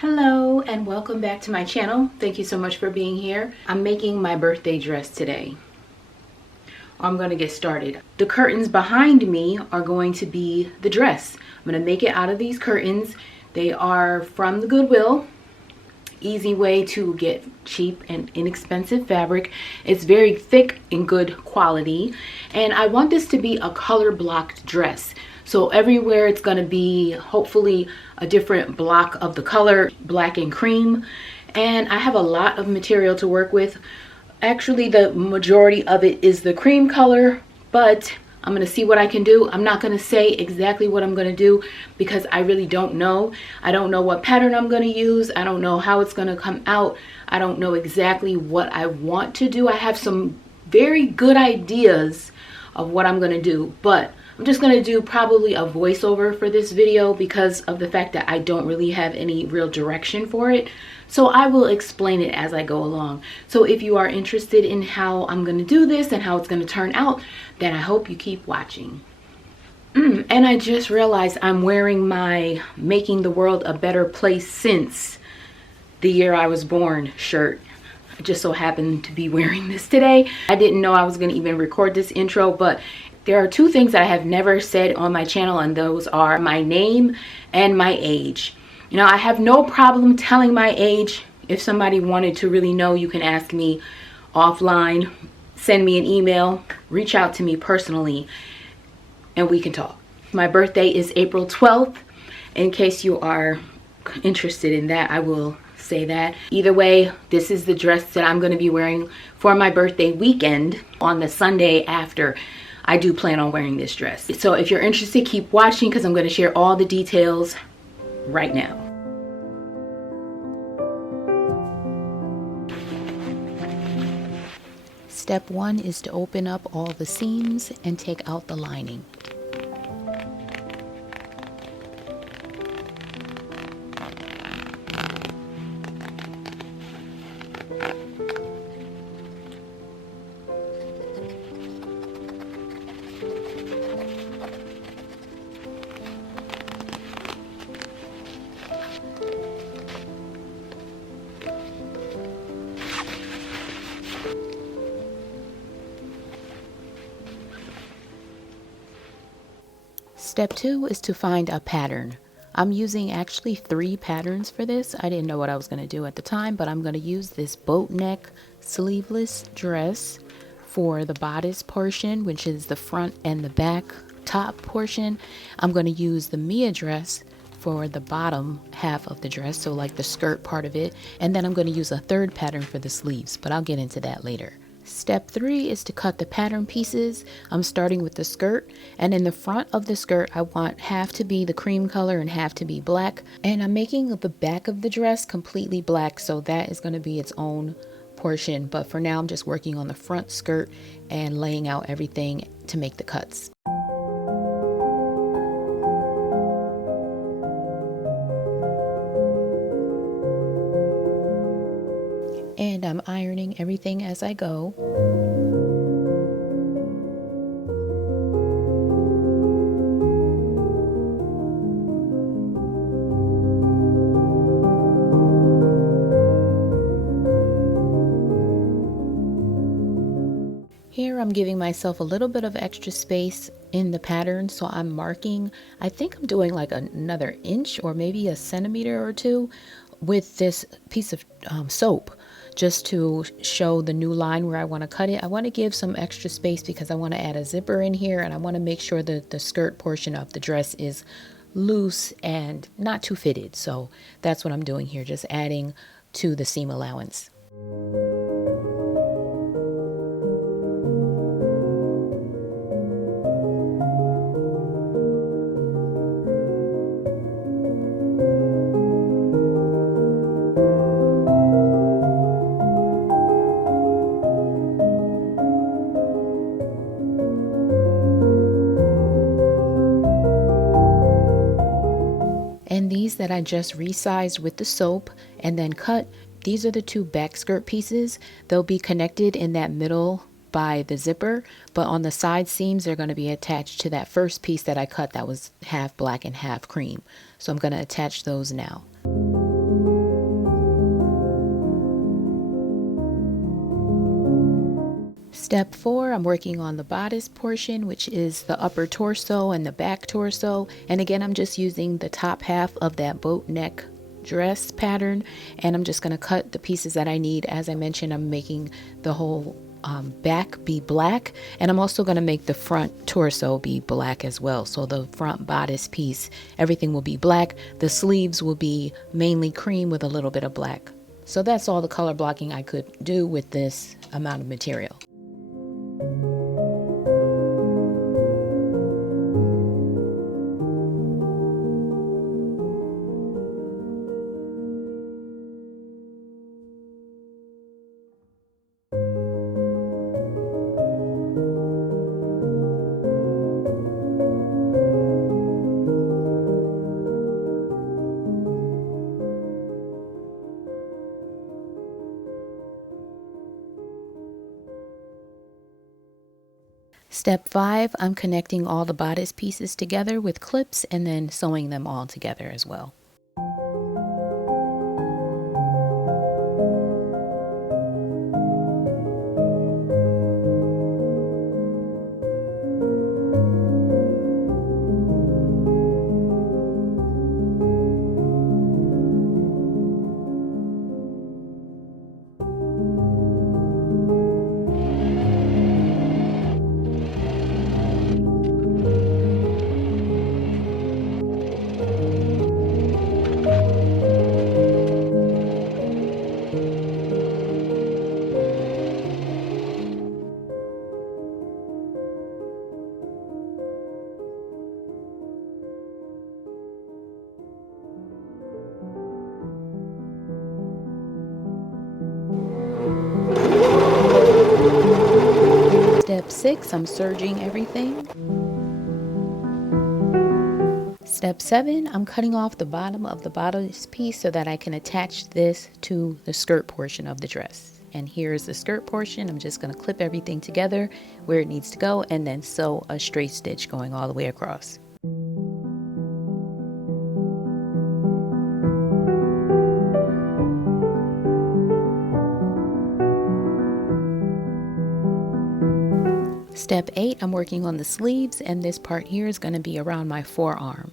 Hello and welcome back to my channel. Thank you so much for being here. I'm making my birthday dress today. I'm going to get started. The curtains behind me are going to be the dress. I'm going to make it out of these curtains. They are from the Goodwill. Easy way to get cheap and inexpensive fabric. It's very thick and good quality, and I want this to be a color blocked dress. So everywhere it's going to be hopefully a different block of the color, black and cream. And I have a lot of material to work with. Actually, the majority of it is the cream color, but I'm going to see what I can do. I'm not going to say exactly what I'm going to do because I really don't know. I don't know what pattern I'm going to use. I don't know how it's going to come out. I don't know exactly what I want to do. I have some very good ideas of what I'm going to do, but I'm just going to do probably a voiceover for this video because of the fact that I don't really have any real direction for it. So I will explain it as I go along. So if you are interested in how I'm going to do this and how it's going to turn out, then I hope you keep watching. And I just realized I'm wearing my Making the World a Better Place Since the Year I Was Born shirt. I just so happened to be wearing this today. I didn't know I was going to even record this intro, but there are two things that I have never said on my channel, and those are my name and my age. You know, I have no problem telling my age. If somebody wanted to really know, you can ask me offline, send me an email, reach out to me personally, and we can talk. My birthday is April 12th. In case you are interested in that, I will say that. Either way, this is the dress that I'm going to be wearing for my birthday weekend on the Sunday after. I do plan on wearing this dress. So if you're interested, keep watching because I'm going to share all the details right now. Step 1 is to open up all the seams and take out the lining. Step 2 is to find a pattern. I'm using actually 3 patterns for this. I didn't know what I was going to do at the time, but I'm going to use this boat neck sleeveless dress for the bodice portion, which is the front and the back top portion. I'm going to use the Mia dress for the bottom half of the dress, so like the skirt part of it, and then I'm going to use a third pattern for the sleeves, but I'll get into that later. Step 3 is to cut the pattern pieces. I'm starting with the skirt, and in the front of the skirt I want half to be the cream color and half to be black, and I'm making the back of the dress completely black, so that is going to be its own portion. But for now I'm just working on the front skirt and laying out everything to make the cuts. And I'm ironing everything as I go. Here I'm giving myself a little bit of extra space in the pattern, so I'm marking, I think I'm doing like another inch or maybe a centimeter or two with this piece of soap, just to show the new line where I want to cut it. I want to give some extra space because I want to add a zipper in here, and I want to make sure that the skirt portion of the dress is loose and not too fitted. So that's what I'm doing here, just adding to the seam allowance. And these that I just resized with the soap and then cut, these are the 2 back skirt pieces. They'll be connected in that middle by the zipper, but on the side seams they're going to be attached to that first piece that I cut that was half black and half cream. So I'm going to attach those now. Step 4, I'm working on the bodice portion, which is the upper torso and the back torso. And again, I'm just using the top half of that boat neck dress pattern, and I'm just going to cut the pieces that I need. As I mentioned, I'm making the whole back be black, and I'm also going to make the front torso be black as well. So the front bodice piece, everything will be black. The sleeves will be mainly cream with a little bit of black. So that's all the color blocking I could do with this amount of material. Step 5, I'm connecting all the bodice pieces together with clips and then sewing them all together as well. Step 6, I'm serging everything. Step 7, I'm cutting off the bottom of the bodice piece so that I can attach this to the skirt portion of the dress. And here's the skirt portion. I'm just going to clip everything together where it needs to go and then sew a straight stitch going all the way across. Step 8, I'm working on the sleeves, and this part here is going to be around my forearm.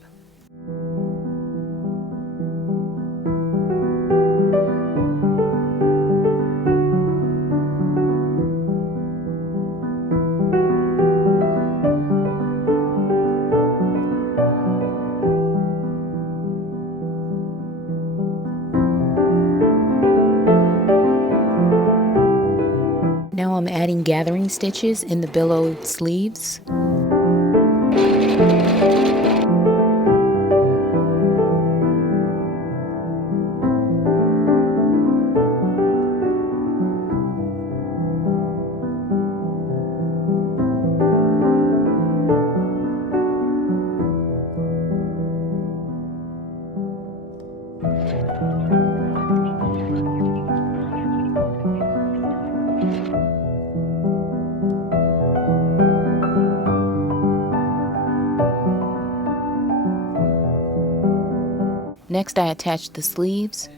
Now I'm adding gathering stitches in the billowed sleeves. Next, I attach the sleeves.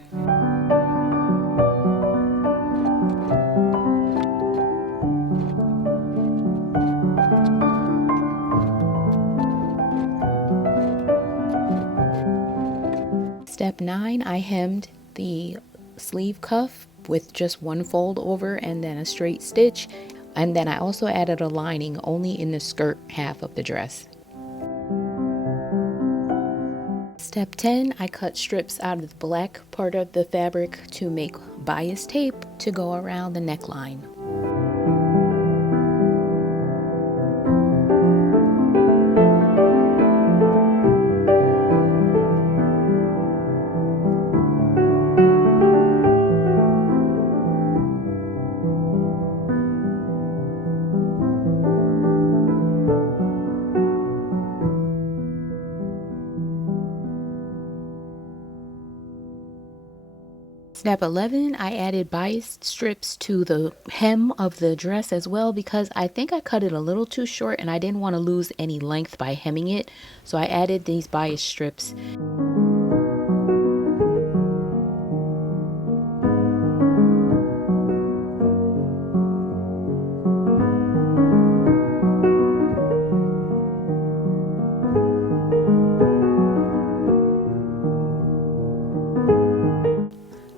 Step 9, I hemmed the sleeve cuff with just one fold over and then a straight stitch. And then I also added a lining only in the skirt half of the dress. Step 10, I cut strips out of the black part of the fabric to make bias tape to go around the neckline. Step 11, I added bias strips to the hem of the dress as well because I think I cut it a little too short and I didn't want to lose any length by hemming it. So I added these bias strips.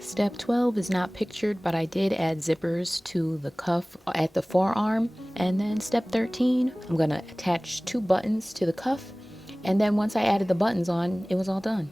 Step 12 is not pictured, but I did add zippers to the cuff at the forearm. And then step 13, I'm going to attach 2 buttons to the cuff. And then once I added the buttons on, it was all done.